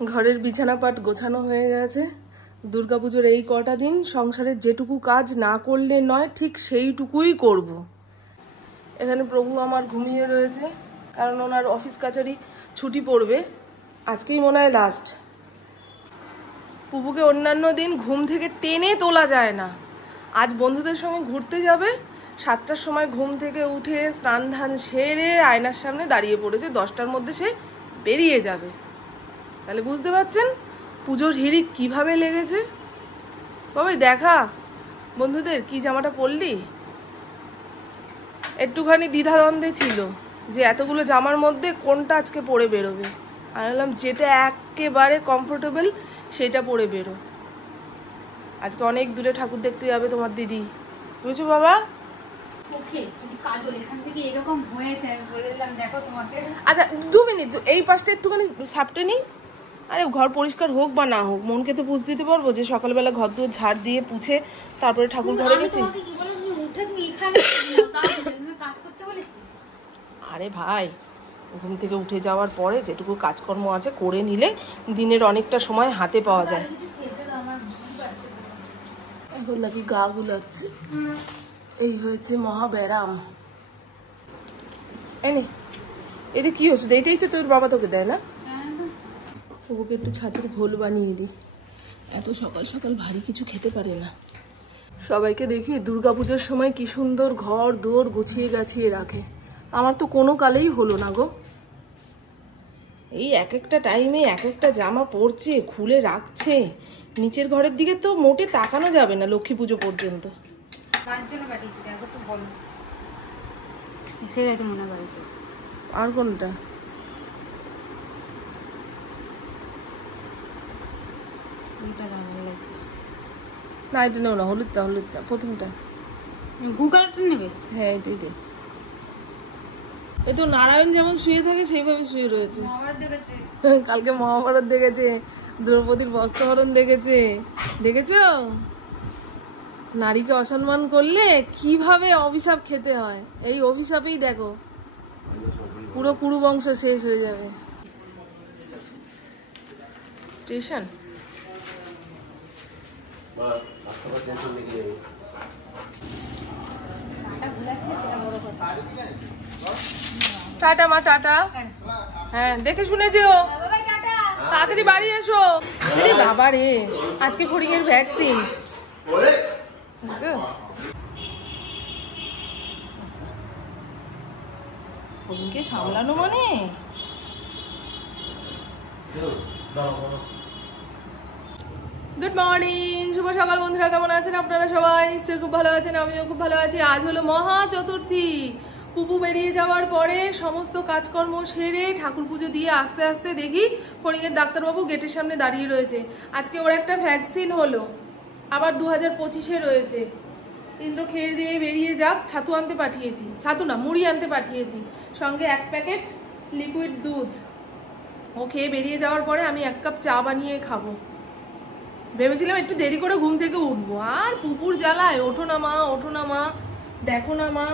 ঘরের বিছানাপাট গোছানো হয়ে গেছে। দুর্গাপুজোর এই কটা দিন সংসারের যেটুকু কাজ না করলে নয় ঠিক সেইটুকুই করব। এখানে প্রভু আমার ঘুমিয়ে রয়েছে, কারণ ওনার অফিস কাছারি ছুটি পড়বে, আজকেই মনে হয় লাস্ট। পুপুকে অন্যান্য দিন ঘুম থেকে টেনে তোলা যায় না। আজ বন্ধুদের সঙ্গে ঘুরতে যাবে, 7টার সময় ঘুম থেকে উঠে স্নান ধান সেরে আয়নার সামনে দাঁড়িয়ে পড়েছে, 10টার মধ্যে সে বেরিয়ে যাবে। তাহলে বুঝতে পারছেন পুজোর হিড়িক কিভাবে লেগেছে। বাবাই দেখা বন্ধুদের কি জামাটা পরলি। একটুখানি দ্বিধাদ্বন্দ্বে ছিল যে এতগুলো জামার মধ্যে কোনটা আজকে পরে বেরোবে। আমি বললাম যেটা একেবারে কমফোর্টেবল সেটা পরে বেরো। আজকে অনেক দূরে ঠাকুর দেখতে যাবে তোমার দিদি, বুঝছো বাবা। আচ্ছা 2 মিনিট, এই পাশটা একটুখানি সাপটে নিই। আরে ঘর পরিষ্কার হোক বা না হোক, মনকে তো পুষ দিতে পারবো যে সকালবেলা ঘর দুয়ার ঝাড় দিয়ে পুছে তারপরে ঠাকুর ঘরে গেছি। আরে ভাই, ঘুম থেকে উঠে যাওয়ার পরে যেটুকু কাজকর্ম আছে করে নিলে দিনের অনেকটা সময় হাতে পাওয়া যায়। এখন নাকি গা গুলাচ্ছে, এই হয়েছে মহাব্যারাম। এনে এটা কি ওষুধ? এইটাই তো তোর বাবা তোকে দেয় না? ওকে একটু ছাতুর ঘোল বানিয়ে দিই, এত সকাল সকাল ভারী কিছু খেতে পারে না। সবাইকে দেখি দুর্গাপুজোর সময় কি সুন্দর ঘর দোর গুছিয়ে গাছিয়ে রাখে, আমার তো কোনো কালেই হলো না গো। এই এক একটা টাইমে এক একটা জামা পরছে, খুলে রাখছে, নিচের ঘরের দিকে তো মোটে তাকানো যাবে না লক্ষ্মী পুজো পর্যন্ত। আর কোনটা? না এটা নেও না, হলুদটা হলুদটা প্রথমটা। গুগলটা নেবে? হ্যাঁ এটাই দে। এই তো নারায়ণ যেমন শুয়ে থাকে সেইভাবে শুয়ে রয়েছে। কালকে মহাভারত দেখেছে, দ্রৌপদীর বস্ত্রহরণ দেখেছে, দেখেছো? নারীকে অসম্মান করলে কিভাবে অভিশাপ খেতে হয়, এই অভিশাপেই দেখো পুরো কুরু বংশ শেষ হয়ে যাবে। স্টেশন টাটা মা, টাটা। হ্যাঁ দেখে শুনে যেও, তাড়াতাড়ি বাড়ি এসো। আরে বাবা রে, আজকে ফড়িংয়ের ভ্যাকসিন। ফড়িংকে সামলানো মানে গুড মর্নিং, শুভ সকাল বন্ধুরা। কেমন আছেন আপনারা সবাই? নিশ্চয়ই খুব ভালো আছেন, আমিও খুব ভালো আছি। আজ হলো মহা চতুর্থী। পুপু বেরিয়ে যাওয়ার পরে সমস্ত কাজকর্ম সেরে ঠাকুর পুজো দিয়ে আস্তে আস্তে দেখি ফড়িংয়ের ডাক্তারবাবু গেটের সামনে দাঁড়িয়ে রয়েছে। আজকে ওর একটা ভ্যাকসিন হলো, আবার 2025-এ রয়েছে। ইন্দ্র খেয়ে দিয়ে বেরিয়ে যাক, ছাতু আনতে পাঠিয়েছি, ছাতু না মুড়ি আনতে পাঠিয়েছি, সঙ্গে 1 প্যাকেট লিকুইড দুধ। ও খেয়ে বেরিয়ে যাওয়ার পরে আমি 1 কাপ চা বানিয়ে খাবো। ভেবেছিলাম একটু দেরি করে ঘুম থেকে উঠবো, আর পুপুর জ্বালায় ওঠো না মা, ওঠো না মা, দেখো না মা,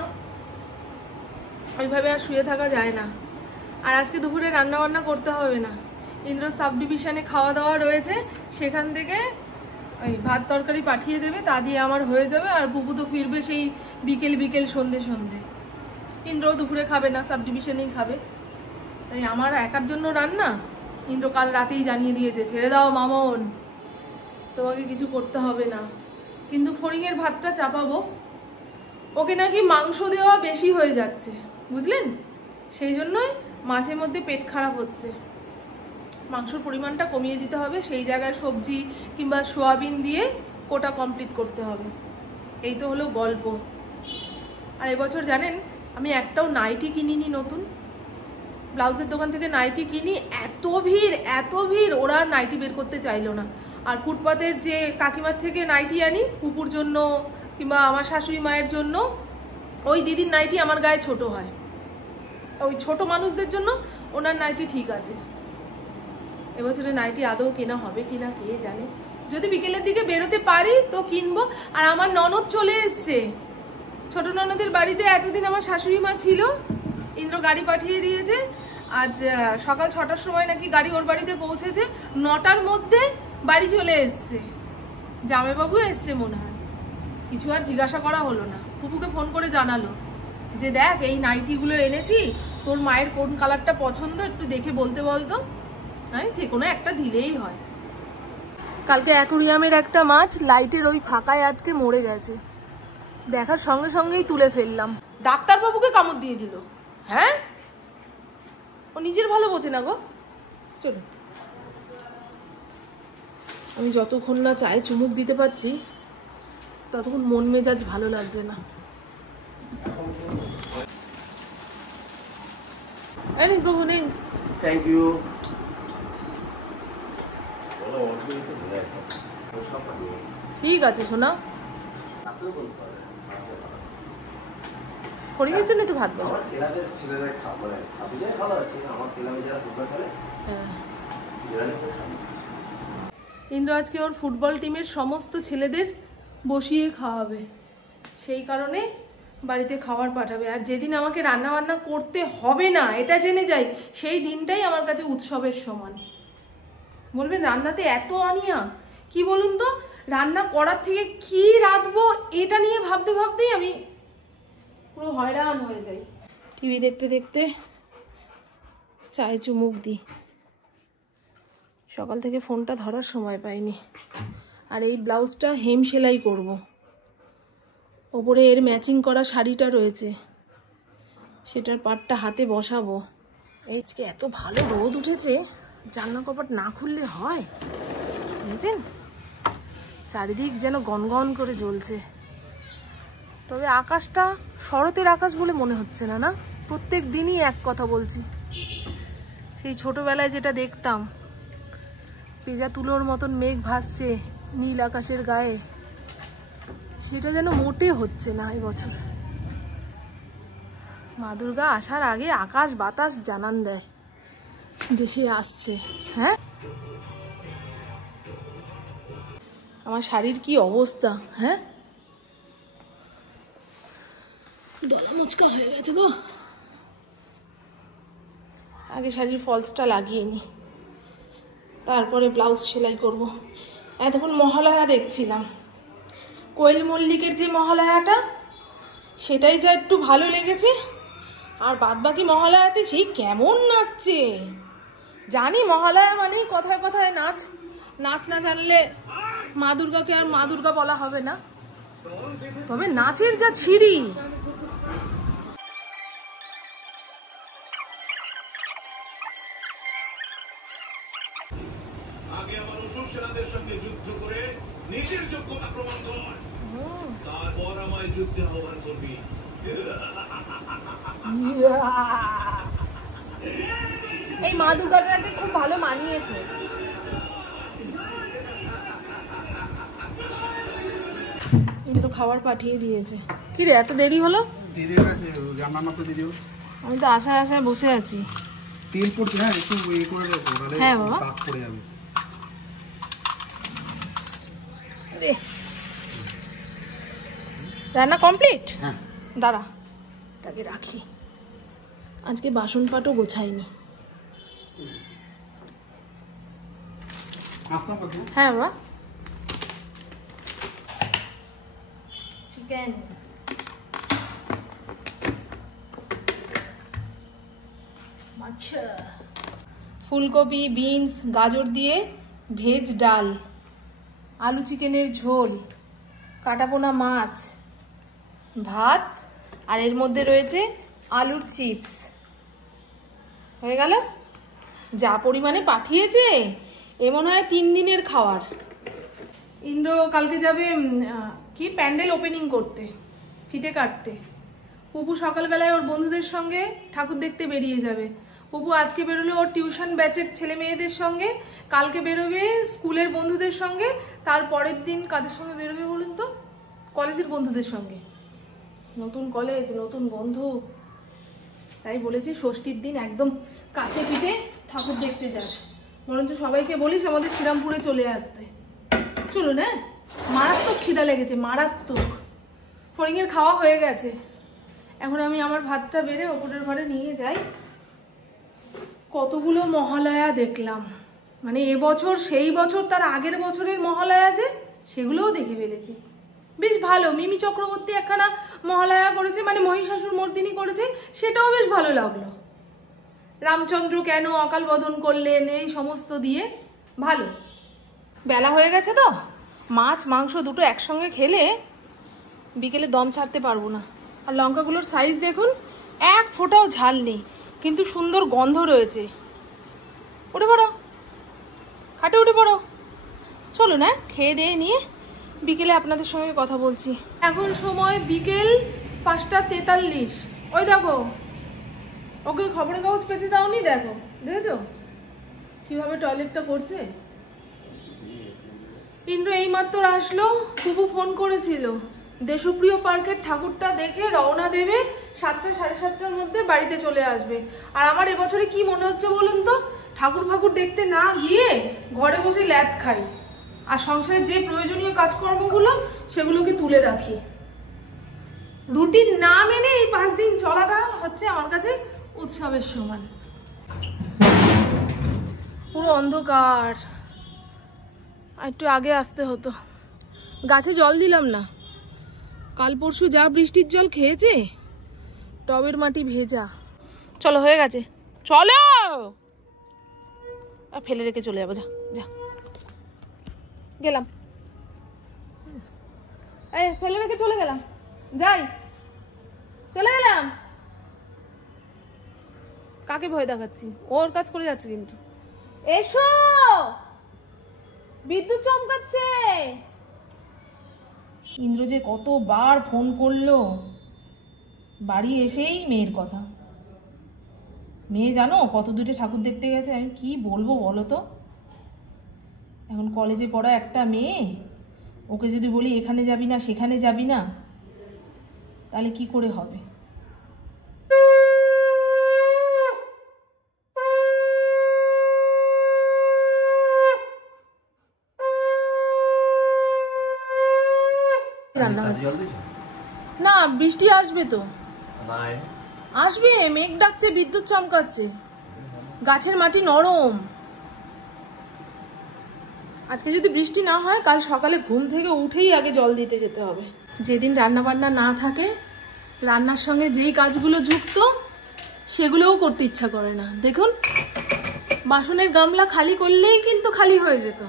ওইভাবে আর শুয়ে থাকা যায় না। আর আজকে দুপুরে রান্না বান্না করতে হবে না, ইন্দ্র সাব ডিভিশনে খাওয়া দাওয়া রয়েছে, সেখান থেকে ওই ভাত তরকারি পাঠিয়ে দেবে, তা দিয়ে আমার হয়ে যাবে। আর পুপু তো ফিরবে সেই বিকেল বিকেল সন্ধে সন্ধে। ইন্দ্রও দুপুরে খাবে না, সাব ডিভিশনেই খাবে। তাই আমার একার জন্য রান্না। ইন্দ্র কাল রাতেই জানিয়ে দিয়েছে, ছেড়ে দাও মামন, তোমাকে কিছু করতে হবে না। কিন্তু ফড়িংয়ের ভাতটা চাপাবো, ওকে নাকি মাংস দেওয়া বেশি হয়ে যাচ্ছে, বুঝলেন? সেই জন্যই মাঝে মধ্যে পেট খারাপ হচ্ছে। মাংসর পরিমাণটা কমিয়ে দিতে হবে, সেই জায়গায় সবজি কিংবা সোয়াবিন দিয়ে কোটা কমপ্লিট করতে হবে। এই তো হলো গল্প। আর এবছর জানেন আমি একটাও নাইটি কিনিনি নতুন। ব্লাউজের দোকান থেকে নাইটি কিনি, এত ভিড়, ওরা নাইটি বের করতে চাইলো না। আর ফুটপাতের যে কাকিমার থেকে নাইটি আনি পুপুর জন্য কিংবা আমার শাশুড়ি মায়ের জন্য, ওই দিদির নাইটি আমার গায়ে ছোট হয়। ওই ছোট মানুষদের জন্য ওনার নাইটি ঠিক আছে। এবছরে নাইটি আদৌ কেনা হবে কিনা কে জানে। যদি বিকেলের দিকে বেরোতে পারি তো কিনবো। আর আমার ননদ চলে এসছে, ছোট ননদের বাড়িতে এতদিন আমার শাশুড়ি মা ছিল, ইন্দ্র গাড়ি পাঠিয়ে দিয়েছে। আজ সকাল 6টার সময় নাকি গাড়ি ওর বাড়িতে পৌঁছেছে, 9টার মধ্যে বাড়ি চলে এসছে। জামাইবাবু এসছে মনে হয়, কিছু আর জিজ্ঞাসা করা হলো না। ফুপুকে ফোন করে জানালো যে দেখ এই নাইটিগুলো এনেছি, তোর মায়ের কোন কালারটা পছন্দ একটু দেখে বলতে বলতো, হ্যাঁ যে কোনো একটা দিলেই হয়। কালকে অ্যাকুরিয়ামের একটা মাছ লাইটের ওই ফাঁকায় আটকে মরে গেছে, দেখার সঙ্গে সঙ্গেই তুলে ফেললাম। ডাক্তারবাবুকে কামড় দিয়ে দিল। হ্যাঁ, ও নিজের ভালো বোঝে না গো। চলো, আমি যতক্ষণ না চায়ে চুমুক দিতে পারছি ততক্ষণ মন মেজাজ ভালো লাগছে না। নিন প্রভু নিন। Thank you. ঠিক আছে সোনা, ফড়িংয়ের জন্য একটু ভাত বসো। ইন্দ্র আজকে ওর ফুটবল টিমের সমস্ত ছেলেদের বসিয়ে খাওয়াবে, সেই কারণে বাড়িতে খাবার পাঠাবে। আর যেদিন আমাকে রান্না বান্না করতে হবে না এটা জেনে যাই, সেই দিনটাই আমার কাছে উৎসবের সমান। বলবেন রান্নাতে এত অনিয়া, কি বলুন তো, রান্না করার থেকে কি রাঁধবো এটা নিয়ে ভাবতে ভাবতেই আমি পুরো হয়রান হয়ে যাই। টিভি দেখতে দেখতে চায়ে চুমুক দিই, সকাল থেকে ফোনটা ধরার সময় পাইনি। আর এই ব্লাউজটা হেম সেলাই করব, ওপরে এর ম্যাচিং করা শাড়িটা রয়েছে, সেটার পাটটা হাতে বসাবো। আজকে এত ভালো রোদ উঠেছে, জানলা কপাট না খুললে হয়। বুঝছেন, চারিদিক যেন গনগন করে জ্বলছে। তবে আকাশটা শরতের আকাশ বলে মনে হচ্ছে না, না প্রত্যেক দিনই এক কথা বলছি। সেই ছোটবেলায় যেটা দেখতাম, পেঁজা তুলোর মতন মেঘ ভাসছে নীল আকাশের গায়ে, সেটা যেন মোটে হচ্ছে না এবছর। মা দুর্গা আসার আগে আকাশ বাতাস জানান দেয় যে সে আসছে। হ্যাঁ, আমার শাড়ির কি অবস্থা, হ্যাঁ দলা মুচকা হয়ে গেছে গো। আগে শাড়ির ফলসটা লাগিয়ে নি, তারপরে ব্লাউজ সেলাই করব। এতক্ষণ মহালয়া দেখছিলাম, কোয়েল মল্লিকের যে মহালয়াটা, সেটাই যা একটু ভালো লেগেছে। আর বাদবাকি মহালয়াতে সেই কেমন নাচছে। জানি মহালয়া মানেই কথায় কথায় নাচ, নাচ না জানলে মা দুর্গাকে আর মা দুর্গা বলা হবে না। তবে নাচের যা ছিরি, আগে আমার অসুর সেনাদের সঙ্গে যুদ্ধ করে নিজের যোগ্যতা প্রমাণ কর, তারপর আমায় যুদ্ধে আহ্বান করবি। এই মা দুর্গাটাকে খুব ভালো মানিয়েছে। কিন্তু খাবার পাঠিয়ে দিয়েছে। কি রে এত দেরি হলো? আমি তো আশায় আশায় বসে আছি। তেল পড়ছে, হ্যাঁ একটু ইয়ে করে রাখো, তাহলে হ্যাঁ বাবা দাগ পড়ে যাবে। রান্না কমপ্লিট? হ্যাঁ দাঁড়া, এটাকে রাখি। আজকে বাসন পাটও গোছাইনি। হ্যাঁ বাবা, চিকেন, আচ্ছা ফুলকপি, বিনস, গাজর দিয়ে ভেজ ডাল, আলু চিকেনের ঝোল, কাটাপোনা মাছ, ভাত, আর এর মধ্যে রয়েছে আলুর চিপস। হয়ে গেল। যা পরিমাণে পাঠিয়েছে এ মনে হয় 3 দিনের খাওয়ার। ইন্দ্র কালকে যাবে কি প্যান্ডেল ওপেনিং করতে, ফিতে কাটতে। পুপু সকালবেলায় ওর বন্ধুদের সঙ্গে ঠাকুর দেখতে বেরিয়ে যাবে। পুপু আজকে বেরোলো ওর টিউশন ব্যাচের ছেলে মেয়েদের সঙ্গে, কালকে বেরোবে স্কুলের বন্ধুদের সঙ্গে, তার পরের দিন কাদের সঙ্গে বেরোবে বলুন তো? কলেজের বন্ধুদের সঙ্গে। নতুন কলেজ, নতুন বন্ধু, তাই বলেছি ষষ্ঠীর দিন একদম কাছে পিঠে ঠাকুর দেখতে যাস। বরঞ্চ সবাইকে বলিস আমাদের শ্রীরামপুরে চলে আসতে। চলুন। হ্যাঁ, মারাত্মক খিদা লেগেছে, মারাত্মক। ফড়িংয়ের খাওয়া হয়ে গেছে, এখন আমি আমার ভাতটা বেড়ে ওপরের ঘরে নিয়ে যাই। কতগুলো মহালয়া দেখলাম, মানে এবছর সেই বছর তার আগের বছরের মহালয়া যে সেগুলোও দেখে ফেলেছি। বেশ ভালো, মিমি চক্রবর্তী একখানা মহালয়া করেছে, মানে মহিষাসুর মর্দিনী করেছে, সেটাও বেশ ভালো লাগলো। রামচন্দ্র কেন অকাল বোধন করলেন এই সমস্ত দিয়ে ভালো। বেলা হয়ে গেছে তো, মাছ মাংস দুটো একসঙ্গে খেলে বিকেলে দম ছাড়তে পারবো না। আর লঙ্কাগুলোর সাইজ দেখুন, এক ফোঁটাও ঝাল নেই, কিন্তু সুন্দর গন্ধ রয়েছে। উঠে পড়ো, খাটে উঠে পড়ো। চলো না, খেয়ে দিয়ে নিয়ে বিকেলে আপনাদের সঙ্গে কথা বলছি। এখন সময় বিকেল 5:43। ওই দেখো, ওকে খবরের কাগজ পেতে দাওনি? দেখো, দেখেছো কিভাবে টয়লেটটা করছে। ইন্দ্র এইমাত্র আসলো, খুবু ফোন করেছিল দেশপ্রিয় পার্কের ঠাকুরটা দেখে রওনা দেবে, 7টা সাড়ে 7টার মধ্যে বাড়িতে চলে আসবে। আর আমার এবছরে কি মনে হচ্ছে বলুন তো, ঠাকুর ফাকুর দেখতে না গিয়ে ঘরে বসে ল্যাদ খাই, আর সংসারে যে প্রয়োজনীয় কাজকর্মগুলো সেগুলোকে তুলে রাখি। রুটিন না মেনে এই 5 দিন চলাটা হচ্ছে আমার কাছে উৎসবের সমান। পুরো অন্ধকার, আর একটু আগে আসতে হতো। গাছে জল দিলাম না, কাল পরশু যা বৃষ্টির জল খেয়েছে, টবের মাটি ভেজা। চলো, হয়ে গেছে, চলো। ফেলে রেখে চলে যাবো, যা যা, গেলাম। এই ফেলে রেখে চলে গেলাম, যাই, চলে গেলাম। কাকে ভয় দেখাচ্ছি, ওর কাজ করে যাচ্ছে কিন্তু। এসো, বিদ্যুৎ চমকাচ্ছে। ইন্দ্র যে কতবার ফোন করলো, বাড়ি এসেই মেয়ের কথা। মেয়ে জানো কত দূরে ঠাকুর দেখতে গেছে, আমি কি বলবো বলো তো। এখন কলেজে পড়া একটা মেয়ে, ওকে যদি বলি এখানে যাবি না সেখানে যাবি না, তাহলে কি করে হবে। রান্না হচ্ছে না, বৃষ্টি আসবে তো, আসবে, মেঘ ডাকছে, বিদ্যুৎ চমকাচ্ছে, গাছের মাটি নরম। আজকে যদি বৃষ্টি না হয়, কাল সকালে ঘুম থেকে উঠেই আগে জল দিতে যেতে হবে। যেদিন রান্না বান্না না থাকে, রান্নার সঙ্গে যেই কাজগুলো যুক্ত সেগুলোও করতে ইচ্ছা করে না। দেখুন, বাসনের গামলা খালি করলেই কিন্তু খালি হয়ে যেত,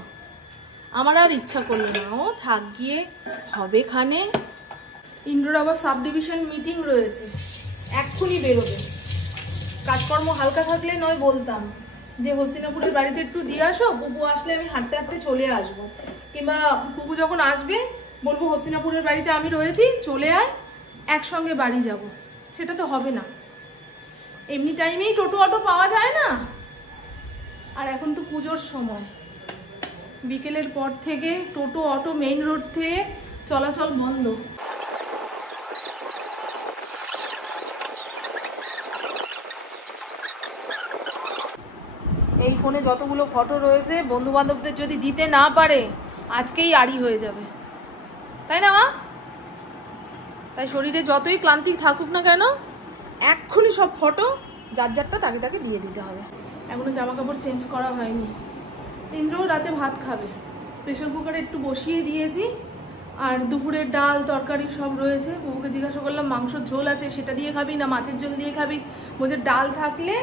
আমার আর ইচ্ছা করলো না। ও থাক গিয়ে, হবে খানে। ইন্দ্রর আবার সাব ডিভিশন মিটিং রয়েছে, এক্ষুনি বেরোবে। কাজকর্ম হালকা থাকলে নয় বলতাম যে হস্তিনাপুরের বাড়িতে একটু দিয়ে আসো, পুপু আসলে আমি হাঁটতে হাঁটতে চলে আসবো, কিংবা পুপু যখন আসবে বলবো হস্তিনাপুরের বাড়িতে আমি রয়েছি, চলে আয়, একসঙ্গে বাড়ি যাব। সেটা তো হবে না, এমনি টাইমেই টোটো অটো পাওয়া যায় না। আর এখন তো পুজোর সময়, বিকেলের পর থেকে টোটো অটো মেইন রোড থেকে চলাচল বন্ধ। এই ফোনে যতগুলো ফটো রয়েছে, বন্ধু বান্ধবদের যদি দিতে না পারে আজকেই আড়ি হয়ে যাবে, তাই না মা? তাই শরীরে যতই ক্লান্তি থাকুক না কেন, এক্ষুনি সব ফটো যার যারটা তাকে তাকে দিয়ে দিতে হবে। এখনো জামা কাপড় চেঞ্জ করা হয়নি। ইন্দ্রও রাতে ভাত খাবে, প্রেশার কুকারে একটু বসিয়ে দিয়েছি, আর দুপুরের ডাল তরকারি সব রয়েছে। বাবুকে জিজ্ঞাসা করলাম মাংসর ঝোল আছে, সেটা দিয়ে খাবি না মাছের ঝোল দিয়ে খাবি? বলছে ডাল থাকলে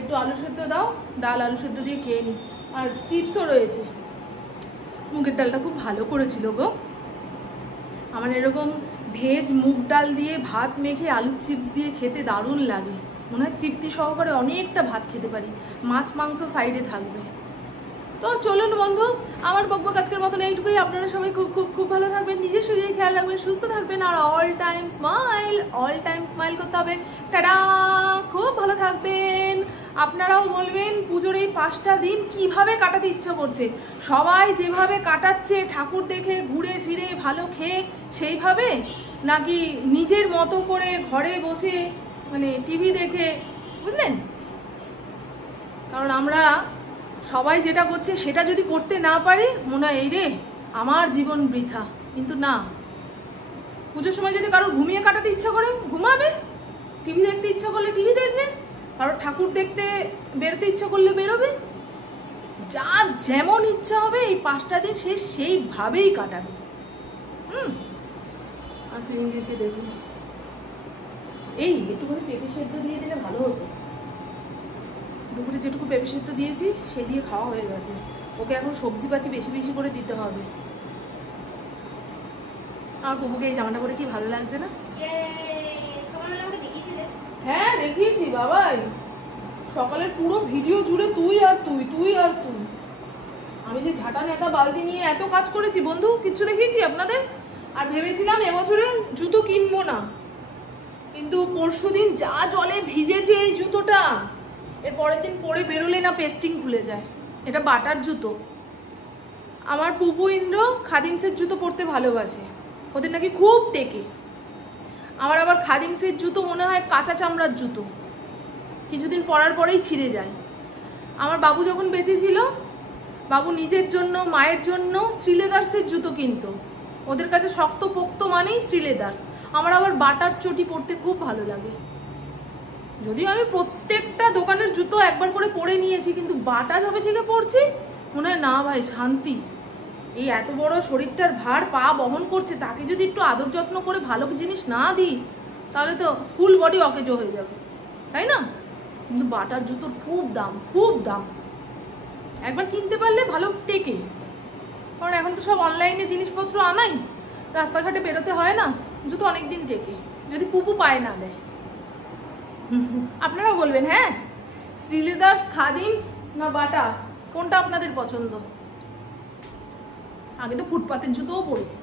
একটু আলু সেদ্ধ দাও, ডাল আলু সেদ্ধ দিয়ে খেয়ে নিই। আর চিপসও রয়েছে। মুগের ডালটা খুব ভালো করেছিল গো। আমার এরকম ভেজ মুগ ডাল দিয়ে ভাত মেখে আলুর চিপস দিয়ে খেতে দারুণ লাগে, মনে হয় তৃপ্তি সহকারে অনেকটা ভাত খেতে পারি, মাছ মাংস সাইডে থাকবে। তো চলুন বন্ধু, আমার বকবক আজকের মতন এইটুকুই। আপনারা সবাই খুব খুব খুব ভালো থাকবেন, নিজের শরীরে খেয়াল রাখবেন, সুস্থ থাকবেন, আর অল টাইম স্মাইল করতে হবে। টাটা, খুব ভালো থাকবেন। আপনারাও বলবেন পুজোর এই 5টা দিন কিভাবে কাটাতে ইচ্ছা করছে। সবাই যেভাবে কাটাচ্ছে, ঠাকুর দেখে ঘুরে ফিরে ভালো খেয়ে সেইভাবে, নাকি নিজের মতো করে ঘরে বসে মানে টিভি দেখে, বুঝলেন? কারণ আমরা সবাই যেটা করছে সেটা যদি করতে না পারি, মনে হয় এই রে আমার জীবন বৃথা। কিন্তু না, পুজোর সময় যদি কারোর ঘুমিয়ে কাটাতে ইচ্ছা করে ঘুমাবে, টিভি দেখতে ইচ্ছা করলে টিভি দেখবে, কারোর ঠাকুর দেখতে বেরোতে ইচ্ছা করলে বেরোবে, যার যেমন ইচ্ছা হবে এই 5টা দিন সে সেইভাবেই কাটাবে। আর ফিরিঙ্গিকে দেখুন, এই একটুখানি পেঁপে সেদ্ধ দিয়ে দিলে ভালো হতো। দুপুরে যেটুকু পেঁপে সেদ্ধ দিয়েছি সেই দিয়ে খাওয়া হয়ে গেছে। ওকে এখন সবজিপাতি বেশি বেশি করে দিতে হবে। আমার বুবুকে এই জামাটা পরে কি ভালো লাগছে না? হ্যাঁ দেখিয়েছি বাবাই, সকালের পুরো ভিডিও জুড়ে তুই আর তুই, তুই আর তুই। আমি যে ঝাঁটা নেতা বালতি নিয়ে এত কাজ করেছি বন্ধু, কিচ্ছু দেখিয়েছি আপনাদের? আর ভেবেছিলাম এবছরে জুতো কিনবো না, কিন্তু পরশুদিন যা জলে ভিজেছে এই জুতোটা, এর পরের দিন পরে বেরোলে না পেস্টিং খুলে যায়। এটা বাটার জুতো। আমার পুপু ইন্দ্র খাদিমসের জুতো পরতে ভালোবাসে, ওদের নাকি খুব টেকে। আমার আবার খাদিমসের জুতো মনে হয় কাঁচা চামড়ার জুতো, কিছুদিন পরার পরেই ছিঁড়ে যায়। আমার বাবু যখন বেঁচে ছিল, বাবু নিজের জন্য মায়ের জন্য শ্রীলেদার্সের জুতো কিনতো। ওদের কাছে শক্ত পোক্ত মানেই শ্রীলেদার্স। আমার আবার বাটার চটি পরতে খুব ভালো লাগে। যদিও আমি প্রত্যেকটা দোকানের জুতো একবার করে পরে নিয়েছি, কিন্তু বাটা যবে থেকে পরছি মনে হয় না ভাই শান্তি। এই এত বড় শরীরটার ভার পা বহন করছে, তাকে যদি একটু আদর যত্ন করে ভালো জিনিস না দিই তাহলে তো ফুল বডি অকেজো হয়ে যাবে, তাই না? কিন্তু বাটার জুতোর খুব দাম, খুব দাম। একবার কিনতে পারলে ভালো টেকে, কারণ এখন তো সব অনলাইনে জিনিসপত্র আনাই, রাস্তাঘাটে বেরোতে হয় না, জুতো অনেকদিন টেকে, যদি পুপু পায়ে না দেয়। আপনারা বলবেন হ্যাঁ, শ্রীলেদার্স, খাদিমস না বাটা, কোনটা আপনাদের পছন্দ? আগে তো ফুটপাতের জুতোও পরেছি।